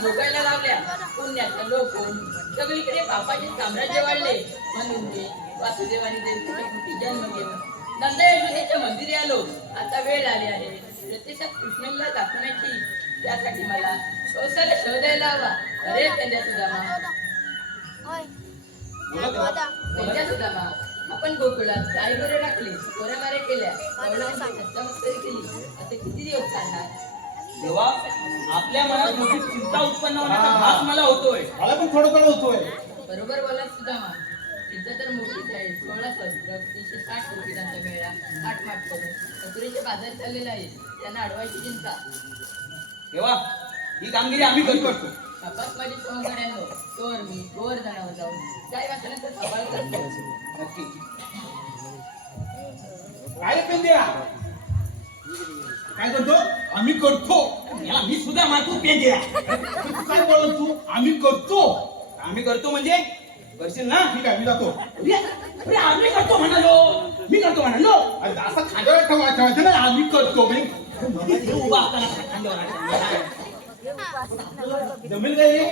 भोगायला लावल्या लोक सगळीकडे साम्राज्य वाढले. म्हणून मी वासुदेवानी जन्म घेऊन नंद मंदिरे आलो. आता वेळ आली आहे. प्रत्यक्षात कृष्णला दाखवण्याची. त्यासाठी मला कौशल्य शोधायला हवा. अरे त्यांच्या सुद्धा आपण गोकुळात गाई गोरे टाकली गोऱ्यामारे केल्या. मस्करी केली. आता किती दिवस चालणार? तेव्हा आपल्या मनात मोठी चिंता उत्पन्न होण्याचा भास मला होतोय. मला पण थोडं थोडं होतोय. बरोबर बोला सुदामा इज्जत तर मोठीच आहे. सोळा सत्र तीनशे साठ कोटींचा मेळा आठ माठ करून. मथुरेचे बाजार चाललेला आहे त्यांना अडवायची चिंता. तेव्हा ही कामगिरी आम्ही करू करतो माझी तोर मी गोर काय करतो नक्की. काय पण द्या? काय करतो? आम्ही करतो. याला मी सुद्धा मातू पे द्या. तू काय बोलत तू? आम्ही करतो. आम्ही करतो म्हणजे? करशील ना? ठीक आहे मी जातो. अरे आम्ही करतो म्हणालो. मी करतो म्हणालो. अरे असं खांद्यावर ठेवा ठेवायचं ना आम्ही करतो म्हणजे हे उभा असताना खांद्यावर. जमेल काय हे?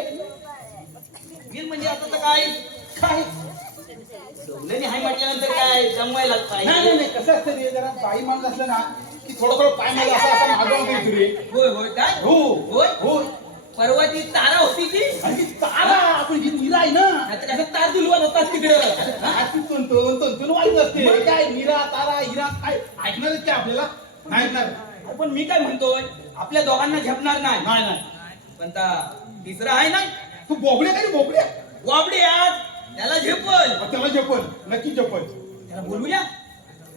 वीर म्हणजे आता तर काय? काय? डोंगल्याने हाय म्हटल्यानंतर काय? जमवायला नाही नाही पाहिजे नाही कसं असतं रे जरा बाई माणूस असलं ना की थोडं थोडं पाय मला असं असं मागवून देतो रे. होय होय काय? हो होय? हो. परवा ती तारा होती ती. आणि ती तारा आपण ही मीरा आहे ना. नाहीतर कसं तार दुलवत होतात तिकडं. काय ती तंतन तंतन वाईट असते. काय मीरा तारा हिरा काय? ऐकणारच काय आपल्याला? नाही ऐकणार. पण मी काय म्हणतोय? आपल्या दोघांना झेपणार नाही. नाही नाही. पण ता तिसरा आहे ना? तू बोबडे काय बोबडे वाबडे आज. त्याला झेपल. त्याला जपल नक्की जपल त्याला बोलूया?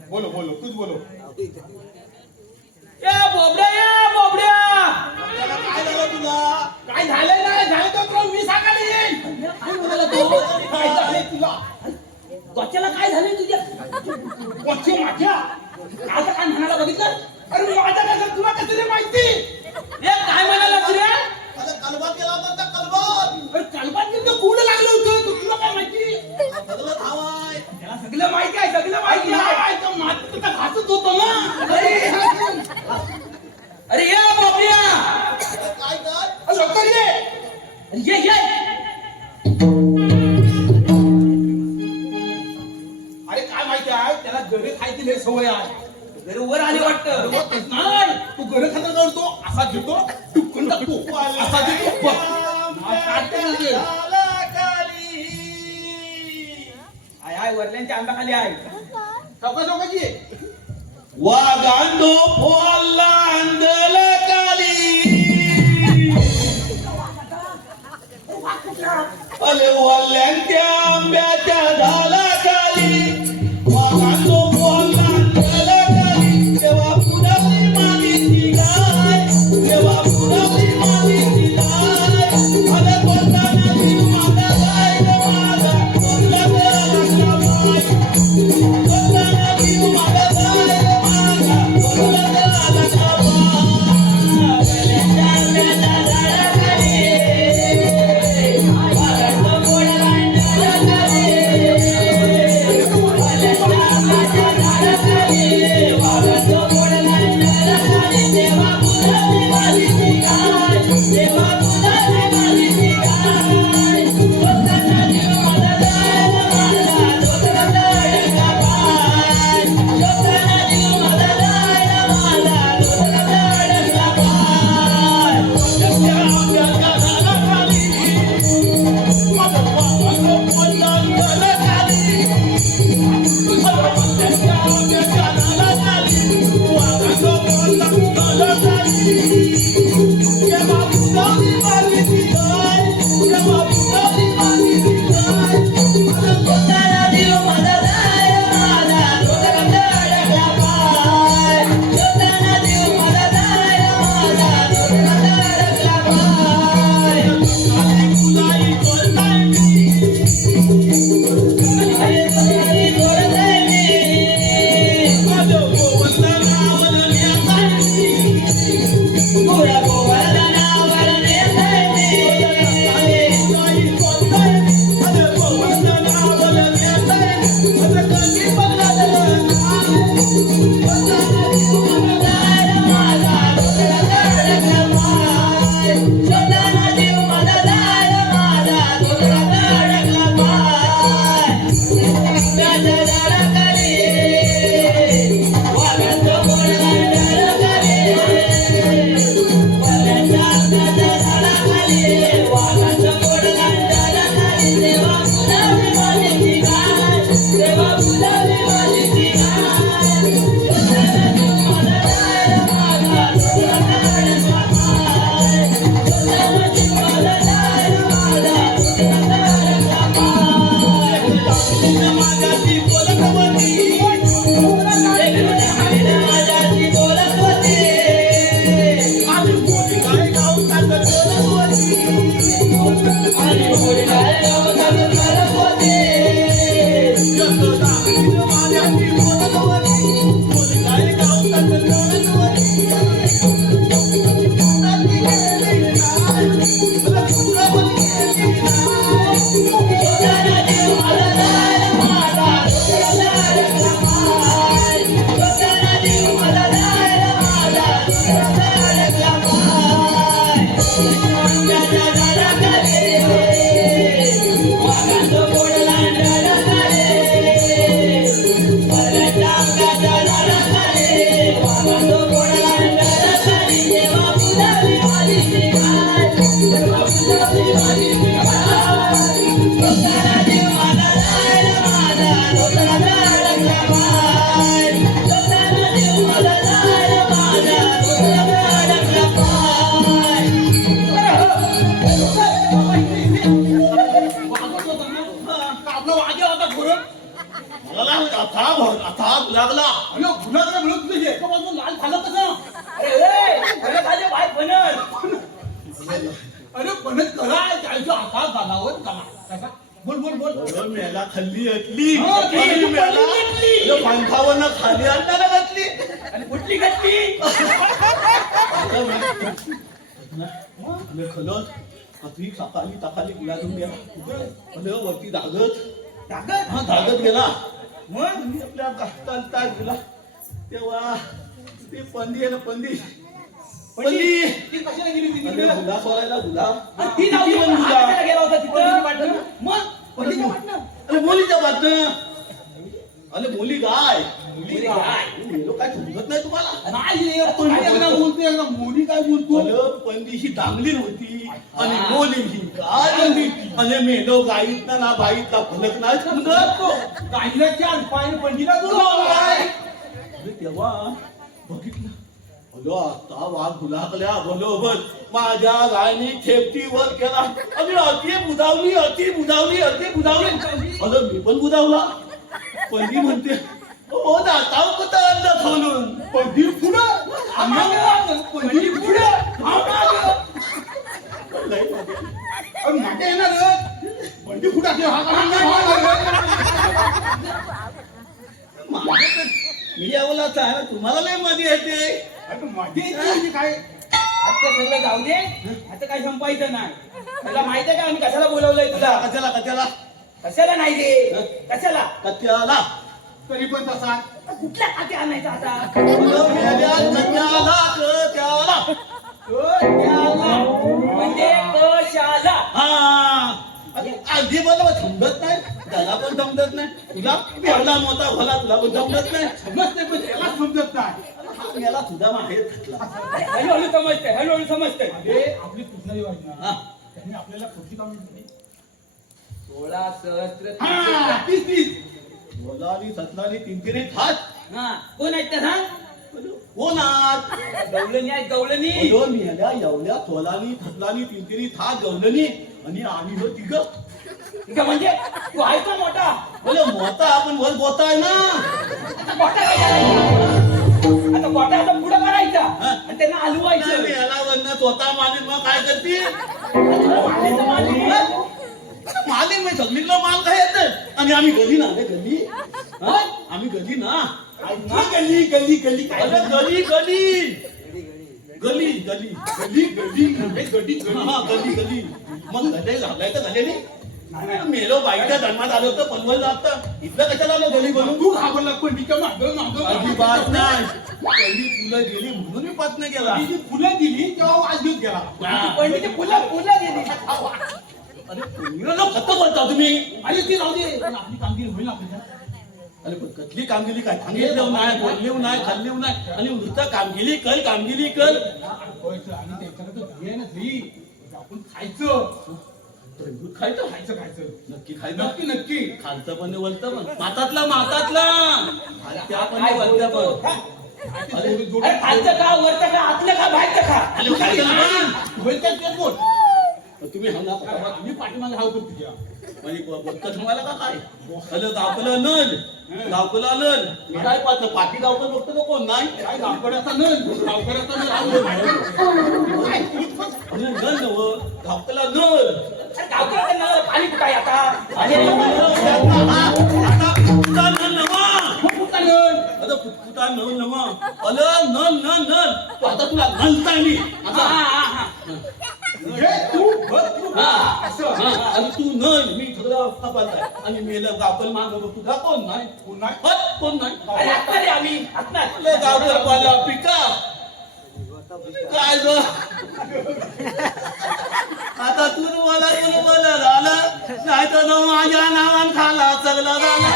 बोलो बोलो. तूच बोलो. या बोबड्या या बोबड्या! काय झालं तुला? काय झालंय नाही झालं तर तुला मी सांगायला येईल. काय म्हणाला तो? काय झालंय तुला? त्वचेला काय झालंय तुझ्या? वच्चे माझ्या? आता काय म्हणाला बघितलं? अरे माझ्या कसं तुला कसं माहिती? सगळं माहिती आहे सगळं माहिती आहे. माती तिथं घासत होतो ना. हाय वरल्यांच्या आंब्याखाली आहे. चौका चौकाची आहे. वागांडो पोalla अंदल काली अले वल्ल्यांच्या आंब्याच्या झाला खाल्ली घातली हो, ती अरे मेला. घातली. अरे पंखावरनं खाली आणताना घातली. आणि कुठली घातली? खलत कधी सकाळी तकाली गेला. अरे वरती धागत ताकद हा धागत गेला. मग? मी आपल्या गाठाल ताक गेला. तेव्हा ती पंदी आहे ना पंदी. पंदी? ती कशाला गेली ती अरे तिकडे? गुलाब गुलाब. आणि ती हा कशाला गेला होता तिथं? मग. अरे मुलीच्या बातनं अरे मुली गाय मुली. मेलो काय? समजत नाही तुम्हाला? नाही पण एकदा बोलते? काय बोलतो? होती आणि मोली ही गाय होती? आणि मेलो गाईत ना बाईत ना फलक नाही समजत गाईला चार पाय पंडीला दूर लावलाय अरे तेव्हा बघितलं अलो आता वाघ गुलाकल्या बरोबर माझ्या गायने खेपटी वर केला अरे अति बुधावली अति बुधावली अति बुधावली अरे मी पण बुधावला पहिली म्हणते हो जाता कुठं अंदाज खोलून? पहिली पुढं. पहिली पंडी पुढं. आम्हाला येणार पंडी पुढं मी यावला तुम्हाला लयमध्ये येते. म्हणजे काय? आता सगळं जाऊ दे. आता काय संपायचं नाही. तुला माहिती आहे का आम्ही कशाला बोलवलंय तुला? कशाला कशाला? कशाला नाही रे? कशाला? कशाला? तरी पण तसा. कुठल्या खाते आणायचं आता? म्हणजे कशाला? हा. आधी मला समजत नाही. त्याला पण समजत नाही. तुला मोठा भला तुला पण समजत नाही. समजते पण त्याला समजत नाही. हा मेला तुझा माहेर घातला हळूहळू समजतंय हळूहळू समजतंय. अरे आपली कृष्णाई वाईट हा. त्यांनी आपल्याला कुठली काम दिली. सोळा सहस्त्र हा तीच तीच बोलाली सतलाली तीन हात हा. कोण आहेत त्या सांग. कोणात गवळणी आहेत गवळणी. अयो मेल्या एवढ्या थोलानी थतलानी तीन थात गवलनी आणि आम्ही हो तिघ. म्हणजे? तू आहे का मोठा? बोले मोठा आपण वर बोता आहे ना. आता काय करायचा गोटा पुढं करायचा आणि त्यांना हलवायचं. स्वतः मालिक मग काय करते. मालिक मी सगळीकडला माल काय येत आणि आम्ही गली ना गली. हा? आम्ही गली ना. हा, गल्ली गल्ली गल्ली काय अरे गली गली. गली गली गल्ली गल्ली हा गली गली. मग गले घालाय तर गले नाही, नाही नाही. मेलो बाईच्या जन्मात आलो तर पनवल जात इथलं कशाला आलो गली बनून? तू घाबरला पंडीच्या मागं मागं अजिबात नाही. पहिली फुलं गेली म्हणून मी ती जी फुलं दिली तेव्हा वाज घेत गेला. पण तिथे फुलं फुलं गेली अरे तुम्ही खत बोलता तुम्ही. अरे ती राहू दे. पण आपली कामगिरी होईल आपल्याला अरे पण कसली कामगिरी काय? सांगितलं नाही बोलली नाही खाल्ली नाही. आणि नुसतं कामगिरी कर कामगिरी कर. आणि त्याच्याकडे. आपण खायचं. दूध खायचं खायचं खायचं. नक्की खायचं? नक्की नक्की. खालचं पण वलतं पण. मातातला मातातला! त्या पण काय वलत्या? पण? अरे अरे खालचं खा वरचं खा आतलं खा बाहेरचं खा. अरे खायचं ना बोलतात ते बोल. तुम्ही हा ना तुम्ही पाठीमागे हाव करतो तुझ्या म्हणजे बघत तुम्हाला का काय? अरे गावकलं नल. गावकला नल मी काय पाहतो पाठी गावकल बघतो का कोण? नाही काय गावकड्याचा नल गावकड्याचा नल आवडत नाही. अरे नल नव. गावकला खाली कुठं आहे आता? अरे आता नवा? कुठला नवा? अरे नल नल नल तो आता तुला नलता मी हा, आता. हा, हा. हे. तू बघ तू. हा. असं हा, आणि तू नल मी थोडं कपालताय आणि मेलं गावकल माग तुझा कोण नाही? कोण नाही? हट कोण नाही? अरे आत्ता रे आम्ही. आत्ता आपले पाला पिका. काय ग? आता तू मला तू मला झालं. नाही तर माझ्या नावान खाला सगळं झालं.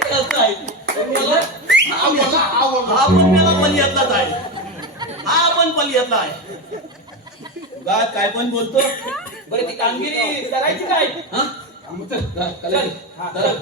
कसं आहे? ते? मला- हा हा हा. पण त्याला पलियातलाच आहे. हा पण पलियातला आहे. गात काय पण बोलतो. बरं ती कामगिरी करायची काय? हा? चल, चल.